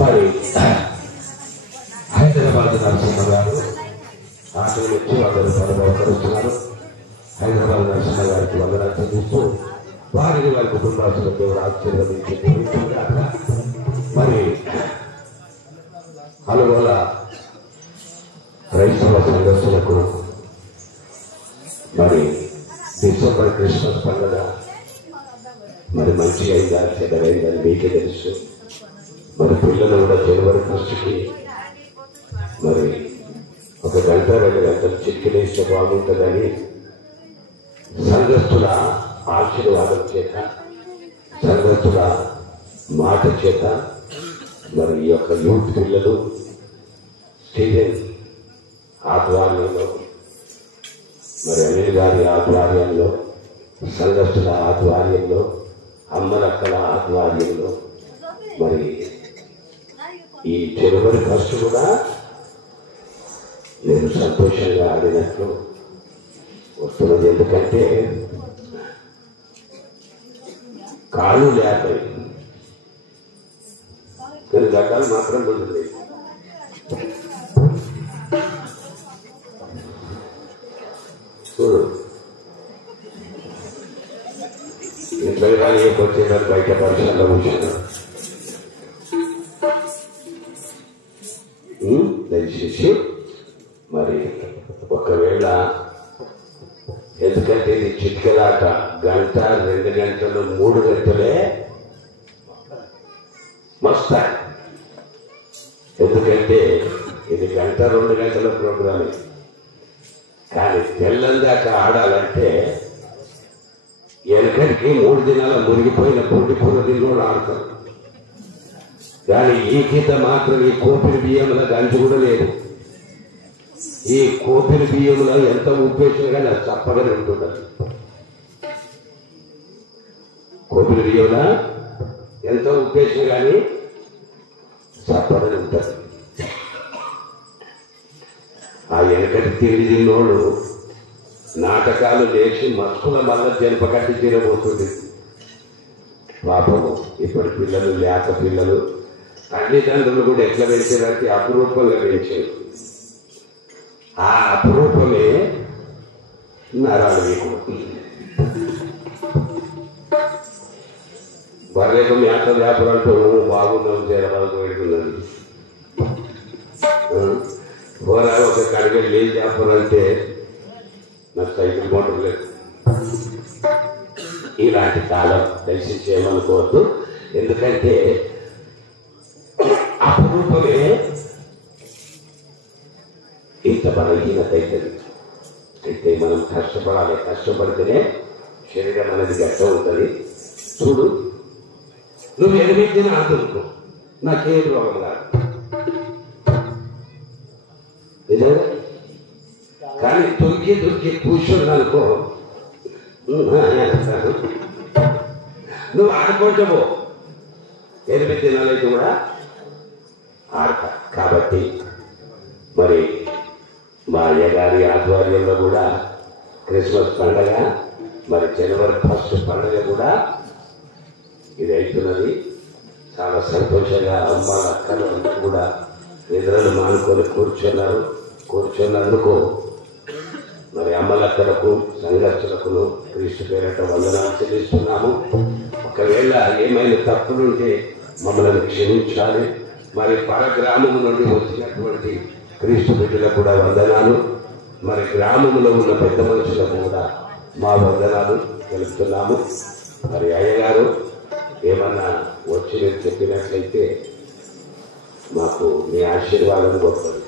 మరి హైదరాబాద్ నరసింహ గారు ఆటో నుంచి అందరూ పదవకరుస్తున్నారు. హైదరాబాద్ నరసింహ గారికి వందనాలు చెల్లిస్తూ వారిని వారి కుటుంబాలకు దేవుడు ఆశీర్వదించి మరి అనుగోల క్రైస్తవ సంఘస్థులకు మరి డిసెంబర్ క్రిస్మస్ పండుగ మరి మంచిగా అయిందా చెడ్డగైందని మీకే తెలుసు. మరి పిల్లలు కూడా జనవరి 1కి మరి 1 గంట 2 గంటలు చిక్కిలేస్తే బాగుంటుందని సంఘస్థుల ఆశీర్వాదం చేత సంఘస్థుల మాట చేత మరి ఈ యొక్క యూత్ పిల్లలు స్టీవెన్ ఆధ్వర్యంలో మరి అనిల్ గారి ఆధ్వర్యంలో సంఘస్థుల ఆధ్వర్యంలో అమ్మలక్కల ఆధ్వర్యంలో మరి ఈ జనవరి 1 కూడా నేను సంతోషంగా ఆడినట్లు వస్తున్నది. ఎందుకంటే కాళ్ళు లేకపోయి కానీ గడ్డాలు మాత్రం ఉంటుంది. చూడు ఇంట్లో కానీ వచ్చేదాన్ని బయట పరిశ్రమలో ఉంచాను. దయచేసి మరి ఒకవేళ ఎందుకంటే ఇది చిట్కలాట 1 గంట 2 గంటలు 3 గంటలే మస్తా. ఎందుకంటే ఇది 1 గంట 2 గంటల ప్రోగ్రామ్. కానీ తెల్లందాకా ఆడాలంటే వెనకటికి 3 దినాల మురిగిపోయిన పూల దిగులు ఆడతారు. కానీ ఈ గీత మాత్రం ఈ కోపిరి బియ్యంలో గంజి కూడా లేదు. ఈ కోపిరి బియ్యంలో ఎంత ఉప్పేసినా కానీ అది చప్పగానే ఉంటుంది. కోపిరి బియ్యంలో ఎంత ఉప్పేసినా కానీ చప్పగానే ఉంటుంది. ఆ వెనకటి తిండి తిన్నోడు నాటకాలు లేచి మస్కుల మల్ల జనపకట్టి తీరబోతుంది. పాపము ఇప్పటి పిల్లలు లేక పిల్లలు తల్లిదండ్రులు కూడా ఎట్లా పెంచేదానికి అపురూపంగా పెంచారు. ఆ అపురూపమే నరాలు వేయడం. బర్రెకు మేత వ్యాపారంతో బాగున్నాం చేరబాబు పెడుతున్నాను. పోరా ఒక కడిగ లేని వ్యాపారంటే నాకు సైకిల్ మోటార్ లేదు. ఇలాంటి కాలం తెలిసి చేయమనుకోవద్దు. ఎందుకంటే అపురూపమే ఇంత బలహీనత అవుతుంది. అయితే మనం కష్టపడాలి. కష్టపడితేనే శరీరం అనేది గట్ట ఉంటుంది. చూడు, నువ్వు 8 దిన ఆదుకో, నాకేం రోగం కాదు. కానీ దొరికి కూర్చున్నానుకో నువ్వు ఆడుకుంటావు. 8 దినాలైతే కూడా ఆడతా. కాబట్టి మరి మా అయ్యగారి ఆధ్వర్యంలో కూడా క్రిస్మస్ పండుగ మరి జనవరి 1 పండుగ కూడా ఇది అవుతున్నది. చాలా సంతోషంగా అమ్మ అక్కలు అందరూ కూడా నిద్రలు మానుకొని కూర్చున్నందుకు మరి అమ్మలక్కలకు సంఘర్షకులు క్రీస్తు పేరట వందనాలు చెల్లిస్తున్నాము. ఒకవేళ ఏమైనా తప్పులుంటే మమ్మల్ని క్షమించాలి. మరి పరగ్రామం నుండి వచ్చినటువంటి క్రీస్తు బిడ్డలకు కూడా వందనాలు. మరి గ్రామంలో ఉన్న పెద్ద మనుషులకు కూడా మా వందనాలు తెలుపుతున్నాము. మరి అయ్యగారు ఏమన్నా వచ్చి మీరు చెప్పినట్లయితే మాకు మీ ఆశీర్వాదం గొప్పది.